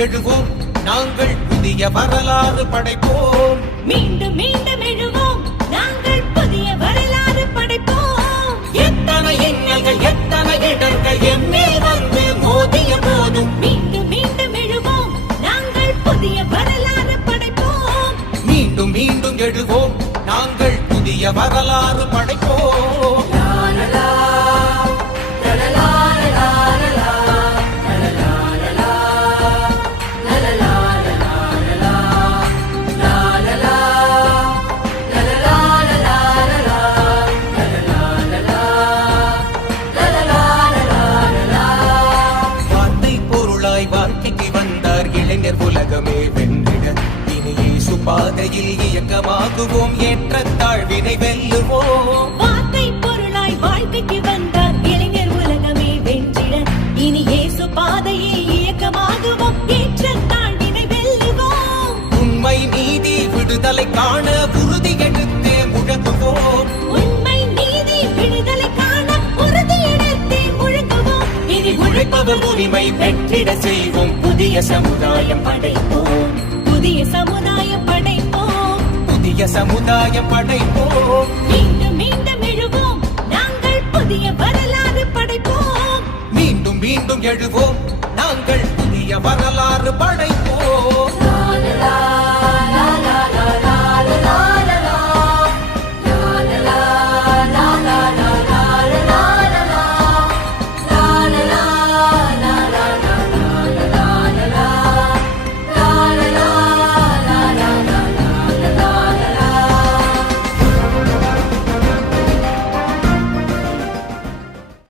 எழுவோம். நாங்கள் புதிய வரலாறு படைப்போம். மீண்டும் மீண்டும் எழுவோம். நாங்கள் புதிய வரலாறு படைப்போம். எத்தனை இன்னல்கள் எத்தனை இடர்கள் எம்மேல் வந்து மோதிய போதும். மீண்டும் மீண்டும் எழுவோம். நாங்கள் புதிய வரலாறு படைப்போம். மீண்டும் மீண்டும் எழுவோம். பாதையில் இயக்கமாகுவோம். ஏற்ற தாழ்வினை வெல்லுவோம். வார்த்தை பொருளாய் வாழ்க்கைக்கு வந்தார். இளைஞர் உலகமே வென்றிட. இனி இயேசு பாதையில் இயக்கமாகுவோம். ஏற்ற தாழ்வினை வெல்லுவோம். உண்மை நீதி விடுதலை காண உறுதி எடுத்தே முழங்குவோம். உண்மை நீதி விடுதலை காண உறுதியெடுத்தே முழங்குவோம். இனி உழைப்பவர் உரிமை பெற்றிட செய்வோம். புதிய சமுதாயம் படைப்போம் புதிய சமுதாயம் படைப்போம். மீண்டும் மீண்டும் எழுவோம். நாங்கள் புதிய வரலாறு படைப்போம். மீண்டும் மீண்டும் எழுவோம். நாங்கள் புதிய வரலாறு படைப்போம்.